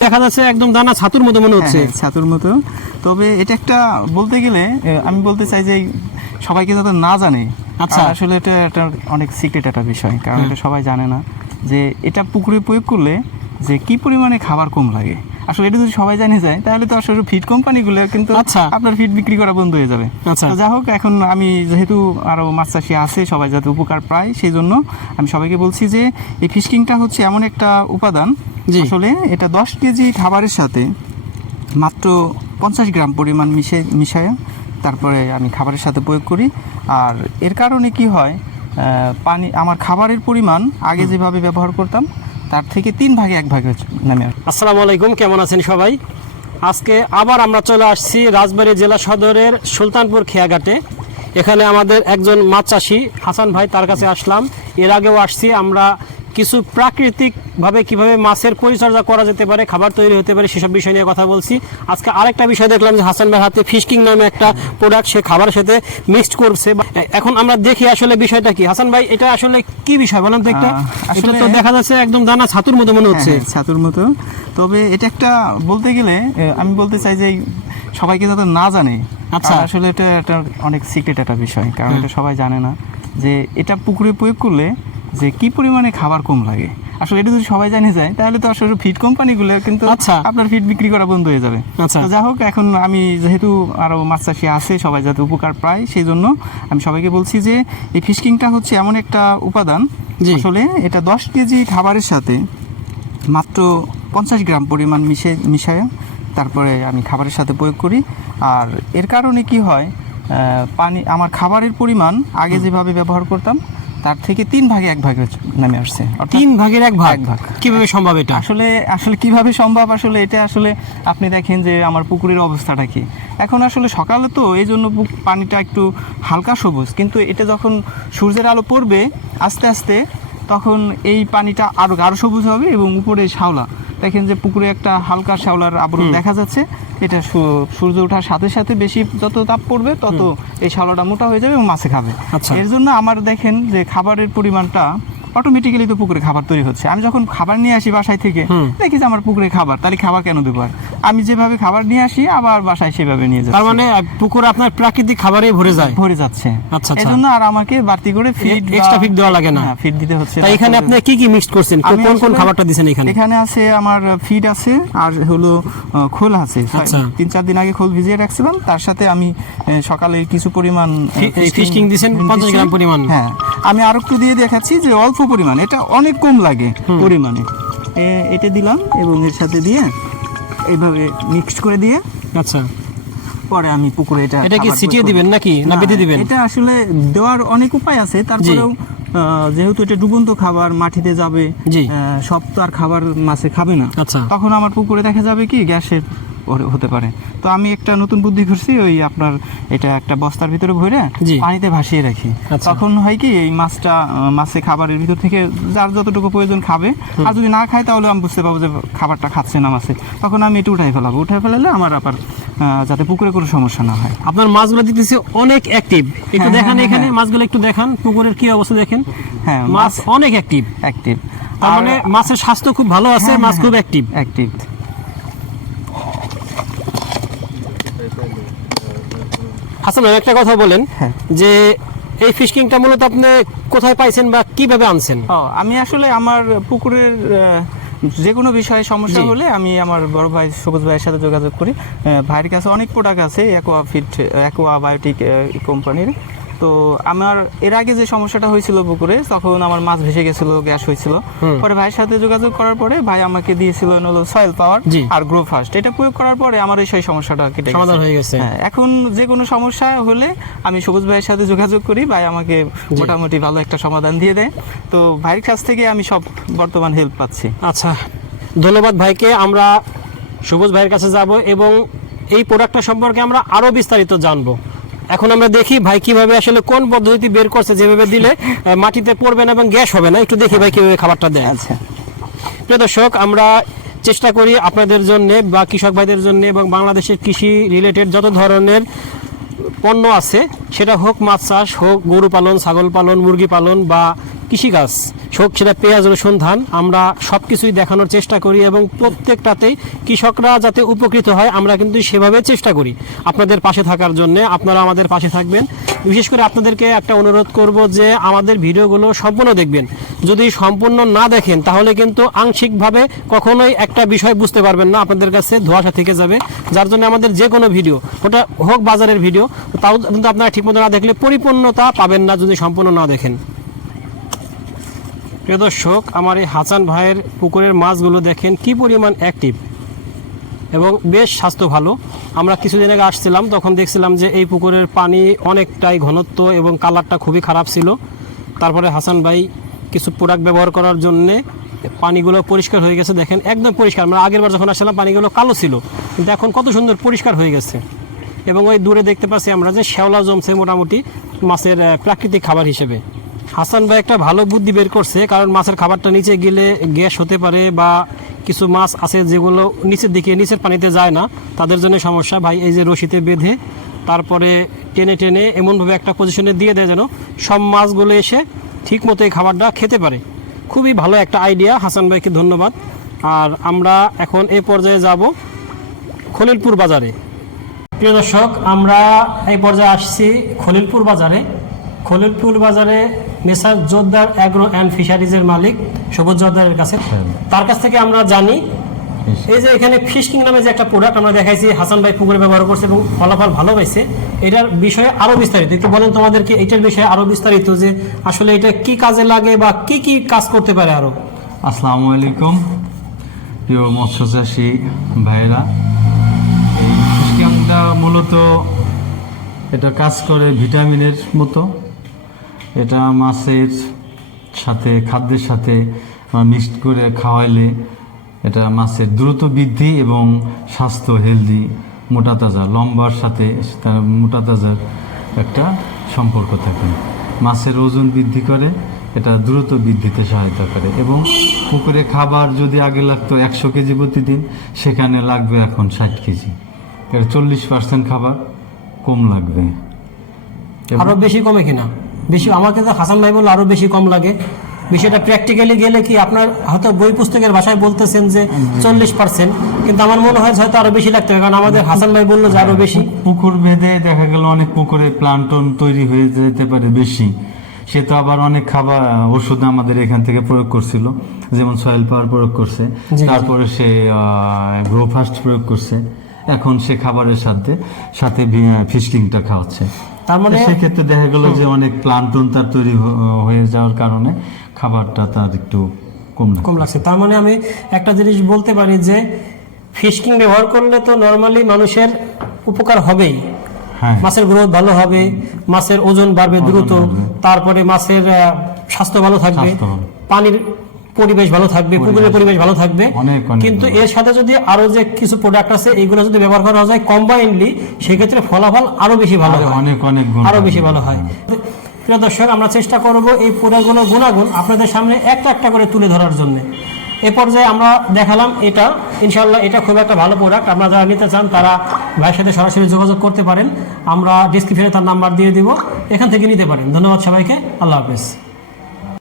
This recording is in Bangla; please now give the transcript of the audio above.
দেখা যাচ্ছে একদম দানা ছাতুর মতো মনে হচ্ছে হ্যাঁ, হ্যাঁ, ছাতুর মতো তবে এটা একটা বলতে গেলে আমি বলতে চাই যে সবাইকে যাতে না জানে আচ্ছা। আসলে এটা একটা অনেক সিক্রেট একটা বিষয় কারণ এটা সবাই জানে না যে এটা পুকুরে প্রয়োগ করলে যে কি পরিমাণে খাবার কম লাগে আসলে এটা যদি সবাই জানে যায় তাহলে তো আসলে ফিড কোম্পানিগুলো কিন্তু আচ্ছা। আপনার ফিড বিক্রি করা বন্ধ হয়ে যাবে আচ্ছা। যা হোক এখন আমি যেহেতু আরও মাছ চাষি আছে সবাই যাতে উপকার পায় সেই জন্য আমি সবাইকে বলছি যে এই ফিশকিংটা হচ্ছে এমন একটা উপাদান। আসলে এটা দশ কেজি খাবারের সাথে মাত্র পঞ্চাশ গ্রাম পরিমাণ মিশে মিশায়। তারপরে আমি খাবারের সাথে প্রয়োগ করি। আর এর কারণে কি হয় পানি আমার খাবারের পরিমাণ আগে যেভাবে ব্যবহার করতাম তার থেকে তিন ভাগে এক ভাগে নামে আসসালামু আলাইকুম কেমন আছেন সবাই? আজকে আবার আমরা চলে আসছি রাজবাড়ী জেলা সদরের সুলতানপুর খেয়াঘাটে। এখানে আমাদের একজন মাছ চাষি হাসান ভাই তার কাছে আসলাম। এর আগেও আসছি আমরা কিছু প্রাকৃতিকভাবে কীভাবে মাছের পরিচর্যা করা যেতে পারে খাবার তৈরি হতে পারে সেসব বিষয় নিয়ে কথা বলছি। আজকে আরেকটা বিষয় দেখলাম যে হাসান ভাই হাতে ফিশকিং নামে একটা প্রোডাক্ট সে খাবারের সাথে মিক্সড করছে। এখন আমরা দেখি আসলে বিষয়টা কি। হাসান ভাই এটা আসলে কি বিষয়? বলেন তো একটা। আসলে- তো দেখা যাচ্ছে একদম দানা ছাতুর মতো মনে হচ্ছে। হ্যাঁ, হ্যাঁ, ছাতুর মতো। তবে এটা একটা বলতে গেলে আমি বলতে চাই যে সবাইকে যাতে না জানে আচ্ছা। আসলে এটা একটা অনেক সিক্রেট একটা বিষয় কারণ এটা সবাই জানে না। যে এটা পুকুরে প্রয়োগ করলে যে কি পরিমাণে খাবার কম লাগে আসলে এটা যদি সবাই জানে যায় তাহলে তো আসলে ফিড কোম্পানিগুলো কিন্তু আচ্ছা। আপনার ফিড বিক্রি করা বন্ধ হয়ে যাবে আচ্ছা। যা হোক এখন আমি যেহেতু আরও মাছ চাষি আছে সবাই যাতে উপকার পায় সেই জন্য আমি সবাইকে বলছি যে এই ফিশকিংটা হচ্ছে এমন একটা উপাদান। আসলে এটা দশ কেজি খাবারের সাথে মাত্র পঞ্চাশ গ্রাম পরিমাণ মিশে মিশায় তারপরে আমি খাবারের সাথে প্রয়োগ করি আর এর কারণে কি হয় পানি আমার খাবারের পরিমাণ আগে যেভাবে ব্যবহার করতাম তার থেকে তিন ভাগে এক ভাগে নামে আসছে তিন ভাগের এক ভাগ? এক ভাগ। কীভাবে সম্ভব এটা? আসলে আসলে কীভাবে সম্ভব? আসলে এটা আসলে আপনি দেখেন যে আমার পুকুরের অবস্থাটা কি। এখন আসলে সকালে তো এই জন্য পানিটা একটু হালকা সবুজ কিন্তু এটা যখন সূর্যের আলো পড়বে আস্তে আস্তে তখন এই পানিটা আরও গাঢ় সবুজ হবে এবং উপরে শ্যাওলা দেখেন যে পুকুরে একটা হালকা শ্যাওলার আবরণ দেখা যাচ্ছে। এটা সু- সূর্য ওঠার সাথে সাথে বেশি যত তাপ পড়বে তত এই শ্যাওলাটা মোটা হয়ে যাবে এবং মাছে খাবে। আচ্ছা। এর জন্য আমার দেখেন যে খাবারের পরিমাণটা অটোমেটিক্যালি তো পুকুরে খাবার তৈরি হচ্ছে। আমি যখন খাবার নিয়ে আসি বাসায় থেকে দেখি যে আমার পুকুরে খাবার তাহলে খাবার কেন দেবো আর? আমি যেভাবে খাবার নিয়ে আসি আবার বাসায় সেভাবে নিয়ে যাই তার মানে পুকুর আপনার প্রাকৃতিক খাবারে ভরে যায়? ভরে যাচ্ছে। আচ্ছা, আচ্ছা। জন্য আর আমাকে বাড়তি করে ফিড extra feed দেওয়া লাগে না। ফিড দিতে হচ্ছে। তাই এখানে আপনি কি কি মিক্সড করছেন? কোন কোন খাবারটা দিছেন এখানে? এখানে আছে আমার ফিড আছে আর হলো খোল আছে। আচ্ছা। তিন চার দিন আগে খোল ভিজিয়ে রাখছিলাম। তার সাথে আমি সকালে কিছু পরিমাণ আহ, ফি- এই ফিশকিং ফিশকিং দিছেন 50 গ্রাম পরিমাণ। হ্যাঁ। আমি আরও একটু দিয়ে দেখাচ্ছি যে অল্প পরিমাণ এটা অনেক কম লাগে পরিমাণে। এটা দিলাম এবং এর সাথে দিয়ে এইভাবে মিক্সড করে দিয়ে আচ্ছা। পরে আমি পুকুরে এটা এটা কি ছিটিয়ে দিবেন নাকি? না বেঁধে দিবেন? এটা আসলে দেওয়ার অনেক উপায় আছে। তারপরেও যেহেতু এটা ডুবন্ত খাবার মাটিতে যাবে সব তো আর খাবার মাছে খাবে না। আচ্ছা। তখন আমার পুকুরে দেখা যাবে কি গ্যাসের হতে পারে। তো আমি একটা নতুন বুদ্ধি করছি ওই আপনার এটা একটা বস্তার ভিতরে ভরে পানিতে ভাসিয়ে রাখি। আচ্ছা। তখন হয় কি এই মাছটা মাছে খাবারের ভিতর থেকে যার যতটুকু প্রয়োজন খাবে। আর যদি না খায় তাহলে আমি বুঝতে পারব যে খাবারটা খাচ্ছে না মাছে। তখন আমি এটা উঠাই ফেলাবো। উঠাই ফেলালে আমার আবার যাতে পুকুরে কোনো সমস্যা না হয়। আপনার মাছগুলো দিতেছে অনেক অ্যাক্টিভ একটু হ্যাঁ, দেখান হ্যাঁ, এখানে হ্যাঁ। মাছগুলো একটু দেখান পুকুরের কি অবস্থা দেখেন। হ্যাঁ মাছ অনেক অ্যাক্টিভ অ্যাক্টিভ তার মানে মাছের স্বাস্থ্য খুব ভালো আছে মাছ খুব অ্যাক্টিভ অ্যাক্টিভ হাসান একটা কথা বলেন হ্যাঁ। যে এই ফিশকিংটা মূলত আপনি কোথায় পাইছেন বা কীভাবে আনছেন? আমি আসলে আমার পুকুরের যে কোনো বিষয়ে সমস্যা হলে আমি আমার বড় ভাই সবুজ ভাইয়ের সাথে যোগাযোগ করি। ভাইয়ের কাছে অনেক প্রোডাক্ট আছে অ্যাকোয়া ফিট অ্যাকোয়া বায়োটিক কোম্পানির তো আমার এর আগে যে সমস্যাটা হয়েছিল পুকুরে তখন আমার মাছ ভেসে গেছিল গ্যাস হয়েছিল। পরে ভাইয়ের সাথে যোগাযোগ করার পরে ভাই আমাকে দিয়েছিল হলো সয়েল পাওয়ার আর গ্রো ফাস্ট এটা প্রয়োগ করার পরে আমার এই সেই সমস্যাটা কেটে সমাধান হয়ে গেছে। হ্যাঁ, এখন যে কোনো সমস্যা হলে আমি সবুজ ভাইয়ের সাথে যোগাযোগ করি ভাই আমাকে মোটামুটি ভালো একটা সমাধান দিয়ে দেয়। তো ভাইয়ের কাছ থেকে আমি সব বর্তমান হেল্প পাচ্ছি। আচ্ছা ধন্যবাদ ভাইকে। আমরা সবুজ ভাইয়ের কাছে যাব এবং এই প্রোডাক্টটা সম্পর্কে আমরা আরও বিস্তারিত জানব। এখন আমরা দেখি ভাই কীভাবে আসলে কোন পদ্ধতি বের করছে যেভাবে দিলে মাটিতে পড়বে না এবং গ্যাস হবে না। একটু দেখি ভাই কীভাবে খাবারটা দেয়। আছে প্রিয় দর্শক আমরা চেষ্টা করি আপনাদের জন্য বা কৃষক ভাইদের জন্য এবং বাংলাদেশের কৃষি রিলেটেড যত ধরনের পণ্য আছে সেটা হোক মাছ চাষ হোক গরু পালন ছাগল পালন মুরগি পালন বা কৃষিকাজ হোক সেটা পেঁয়াজ রসুন, ধান, আমরা সব কিছুই দেখানোর চেষ্টা করি এবং প্রত্যেকটাতেই কৃষকরা যাতে উপকৃত হয়, আমরা কিন্তু সেভাবে চেষ্টা করি। আপনাদের পাশে থাকার জন্য আপনারা আমাদের পাশে থাকবেন। বিশেষ করে আপনাদেরকে একটা অনুরোধ করব যে আমাদের ভিডিওগুলো সম্পূর্ণ দেখবেন। যদি সম্পূর্ণ না দেখেন, তাহলে কিন্তু আংশিকভাবে কখনোই একটা বিষয় বুঝতে পারবেন না, আপনাদের কাছে ধোয়াশা থেকে যাবে। যার জন্য আমাদের যে কোনো ভিডিও, ওটা হোক বাজারের ভিডিও, তাও কিন্তু আপনারা ঠিকমতো না দেখলে পরিপূর্ণতা পাবেন না যদি সম্পূর্ণ না দেখেন। প্রিয় দর্শক, আমার এই হাসান ভাইয়ের পুকুরের মাছগুলো দেখেন কি পরিমাণ অ্যাক্টিভ এবং বেশ স্বাস্থ্য ভালো। আমরা কিছুদিন আগে আসছিলাম, তখন দেখছিলাম যে এই পুকুরের পানি অনেকটাই ঘনত্ব এবং কালারটা খুবই খারাপ ছিল। তারপরে হাসান ভাই কিছু প্রোডাক্ট ব্যবহার করার জন্যে পানিগুলো পরিষ্কার হয়ে গেছে। দেখেন, একদম পরিষ্কার। আমরা আগের বার যখন আসছিলাম, পানিগুলো কালো ছিল। কিন্তু এখন কত সুন্দর পরিষ্কার হয়ে গেছে। এবং ওই দূরে দেখতে পাচ্ছি আমরা যে শ্যাওলা জমছে মোটামুটি মাছের প্রাকৃতিক খাবার হিসেবে। হাসান ভাই একটা ভালো বুদ্ধি বের করছে, কারণ মাছের খাবারটা নিচে গেলে গ্যাস হতে পারে বা কিছু মাছ আছে যেগুলো নিচের দিকে, নিচের পানিতে যায় না। তাদের জন্য সমস্যা। ভাই, এই যে রশিতে বেঁধে তারপরে টেনে টেনে এমনভাবে একটা পজিশনে দিয়ে দেয় যেন সব মাছগুলো এসে ঠিক মতো এই খাবারটা খেতে পারে। খুবই ভালো একটা আইডিয়া হাসান ভাইকে ধন্যবাদ। আর আমরা এখন এ পর্যায়ে যাব খলিলপুর বাজারে। প্রিয় দর্শক, আমরা এই পর্যায়ে আসছি খলিলপুর বাজারে। খলিলপুর বাজারে মেসার জোরদার অ্যাগ্রো অ্যান্ড ফিশারিজের মালিক সবুজ জোরদারের কাছে। তার কাছ থেকে আমরা জানি এই যে এখানে ফিশকিং নামে যে একটা প্রোডাক্ট আমরা দেখাইছি হাসান ভাই পুকুরে ব্যবহার করছে এবং ফলাফল ভালো পাইছে এটার বিষয়ে আরও বিস্তারিত একটু বলেন তোমাদেরকে এটার বিষয়ে আরও বিস্তারিত যে আসলে এটা কি কাজে লাগে বা কি কি কাজ করতে পারে আরও? আসসালামু আলাইকুম প্রিয় মৎস্য চাষী ভাইরা এই ফিশক্যামটা মূলত এটা কাজ করে ভিটামিনের মতো। এটা মাছের সাথে, খাদ্যের সাথে মিক্সড করে খাওয়াইলে এটা মাছের দ্রুত বৃদ্ধি এবং স্বাস্থ্য হেলদি, মোটা তাজা, লম্বার সাথে তার মোটা তাজার একটা সম্পর্ক থাকে। মাছের ওজন বৃদ্ধি করে, এটা দ্রুত বৃদ্ধিতে সহায়তা করে এবং পুকুরে খাবার যদি আগে লাগতো একশো কেজি প্রতিদিন, সেখানে লাগবে এখন ষাট কেজি। এর চল্লিশ পার্সেন্ট খাবার কম লাগবে। এবং- আরও বেশি কমে কিনা? বেশি আমার কিন্তু হাসান ভাই বলল আরও বেশি কম লাগে। বিষয়টা প্র্যাকটিক্যালি গেলে কি আপনার হয়তো বই পুস্তকের ভাষায় বলতেছেন যে চল্লিশ পার্সেন্ট কিন্তু আমার মনে হয় হয়তো আরও বেশি লাগতে হবে কারণ আমাদের হাসান ভাই বলল যে আরও বেশি। পুকুর ভেদে দেখা গেল অনেক পুকুরে প্লান্টন তৈরি হয়ে যেতে পারে বেশি। সে তো আবার অনেক খাবার ওষুধ আমাদের এখান থেকে প্রয়োগ করছিল যেমন সয়েল পাওয়ার প্রয়োগ করছে। তারপরে সে গ্রো ফাস্ট প্রয়োগ করছে। এখন সে খাবারের সাথে সাথে ফিশকিংটা খাওয়াচ্ছে। তার মানে সেক্ষেত্রে দেখা গেল যে অনেক প্লান্টন তার তৈরি হয়ে যাওয়ার কারণে খাবারটা তার একটু কম কম লাগছে। তার মানে আমি একটা জিনিস বলতে পারি যে ফিশকিং ব্যবহার করলে তো নর্মালি মানুষের উপকার হবেই। হ্যাঁ। মাছের গ্রোথ ভালো হবে মাছের ওজন বাড়বে দ্রুত তারপরে মাছের স্বাস্থ্য ভালো থাকবে। পানির পরিবেশ ভালো থাকবে পুকুরের পরিবেশ ভালো থাকবে। কিন্তু এর সাথে যদি আরও যে কিছু প্রোডাক্ট আছে এইগুলো যদি ব্যবহার করা যায় কম্বাইনলি সেক্ষেত্রে ফলাফল আরও বেশি ভালো হয়। অনেক অনেক আরও বেশি ভালো হয়। প্রিয় দর্শক আমরা চেষ্টা করব এই প্রোডাক্টগুলোর গুণাগুণ আপনাদের সামনে একটা একটা করে তুলে ধরার জন্য। এ পর্যায়ে আমরা দেখালাম এটা। ইনশাল্লাহ এটা খুব একটা ভালো প্রোডাক্ট আপনারা যারা নিতে চান তারা ভাইয়ের সাথে সরাসরি যোগাযোগ করতে পারেন। আমরা ডিসক্রিপশনে তার নাম্বার দিয়ে দিব। এখান থেকে নিতে পারেন। ধন্যবাদ সবাইকে। আল্লাহ হাফেজ।